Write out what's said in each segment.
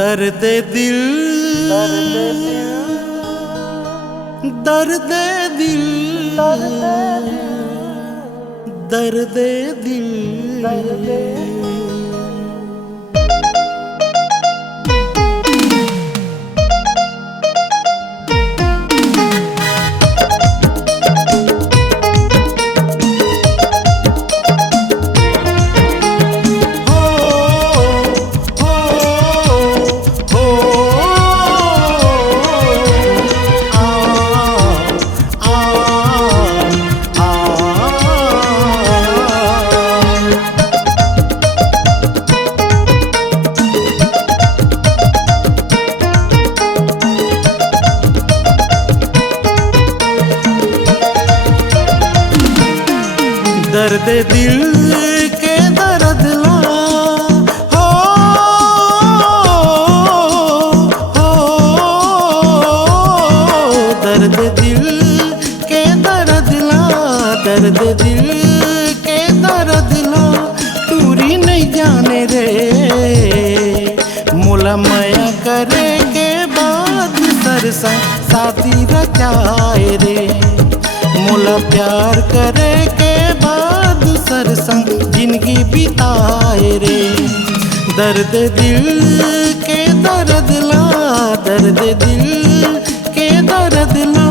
दर्द दिल दर्द दिल दर्द दिल दर्द दिल के दर्द ला हो दर्द दिल के दर्द ला दर्द दिल के दर्द ला टूरी नहीं जाने रे मुला माया करे के बाद सरसा साथी रचाए रे मुला प्यार करे के बाद सरसंग जिंदगी बिताए रे दर्द दिल के दर्द ला दर्द दिल के दर्द ला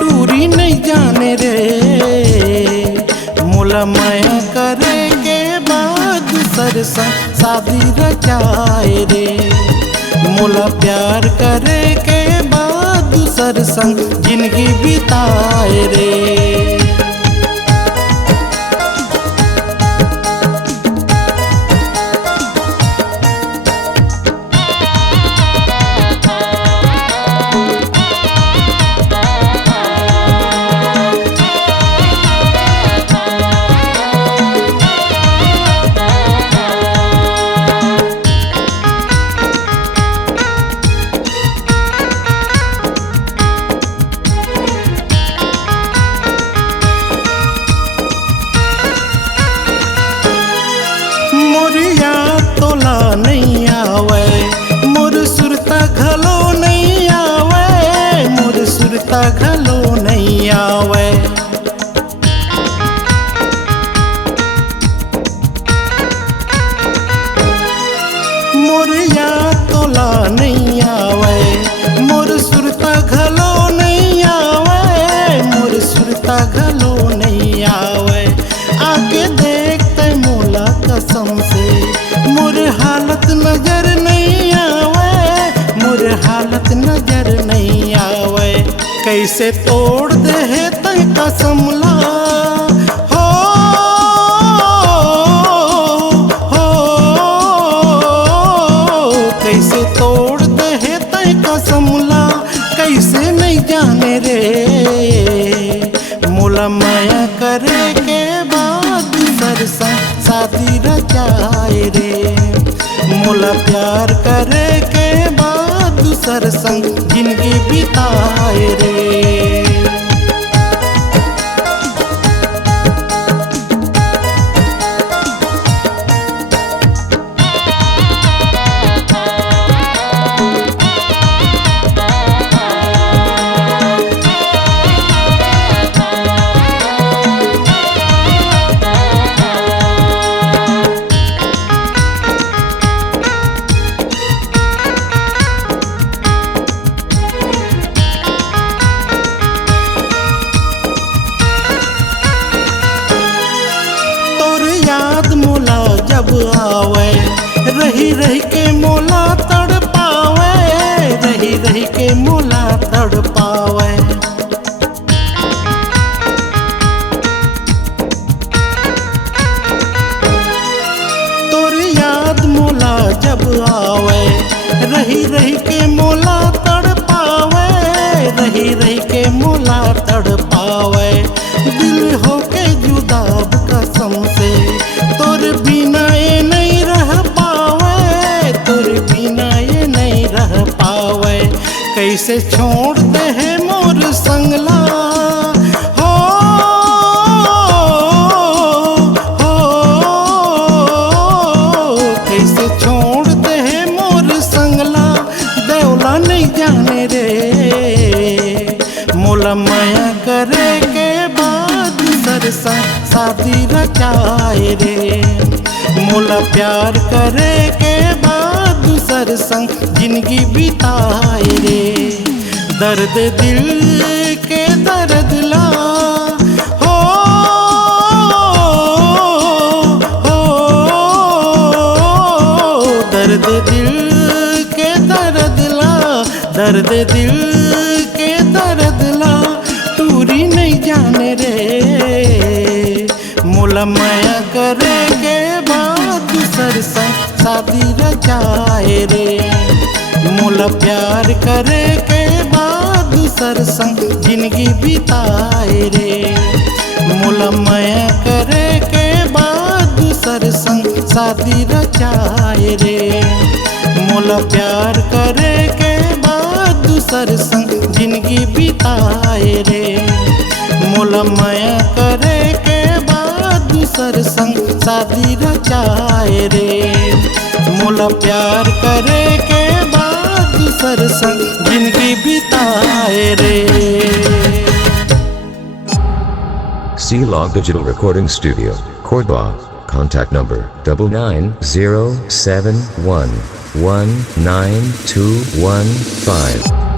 टूरी नहीं जाने रे मुला माया करे के बाद सरसंग शादी रचाए रे मुला प्यार करे के बाद सरसंग जिंदगी बिताए रे तोला नहीं आवे मोर सुरता घलो नहीं आवे मोर सुरता घलो नहीं आवे मोर या तोला नहीं आवे मोर सुरता घलो नहीं आवे मोर सुरता घलो नहीं आवे आके देखते मोला कसम से मोर हालत नजर नहीं आवे मोर हालत नजर नहीं आवे कैसे तोड़ दे है तय कसम ला हो कैसे तोड़ दे है तय कसम ला कैसे नहीं जाने रे मुला माया करे के बाद सरसा शादी रचाए रे मुला प्यार करे के बाद सरसंग जिंदगी बिताए रे मोला जब आवे रही रही के मोला तड़ पावे रही रही के मोला तड़ पावे तोर याद मोला जब आवे रही रही के मोला तड़ पावे रही रही के मोला तड़ पावे दिल होके जुदा कसम से तोर बिना ये नहीं रह पावे तोर बिना ये नहीं रह पावे कैसे छोड़ दे है मोर संगला हो कैसे छोड़ दे है मोर संगला शादी रचाए रे। मोला प्यार करे के बाद दूसर संग जिंदगी बिताए रे। दर्द दिल के दर्द ला हो दर्द दिल के दर्द ला, दर्द दिल के दर्द ला टूरी नहीं जाने रे। मोला माया करे के बाद दूसर संग शादी रचाए रे। मोला प्यार करे के बाद दूसर संग जिंदगी बिताए रे। मोला माया करे के बाद दूसर संग शादी रचाए रे। मोला प्यार करे के बाद दूसर संग जिंदगी बिताए रे। मोला माया करे के बाद दूसर संग शादी रचाए रे। मोला प्यार करे के बाद दूसर संग जिंदगी बिताए रे। C-Log Digital Recording Studio, Cordoba. Contact number 99071192115.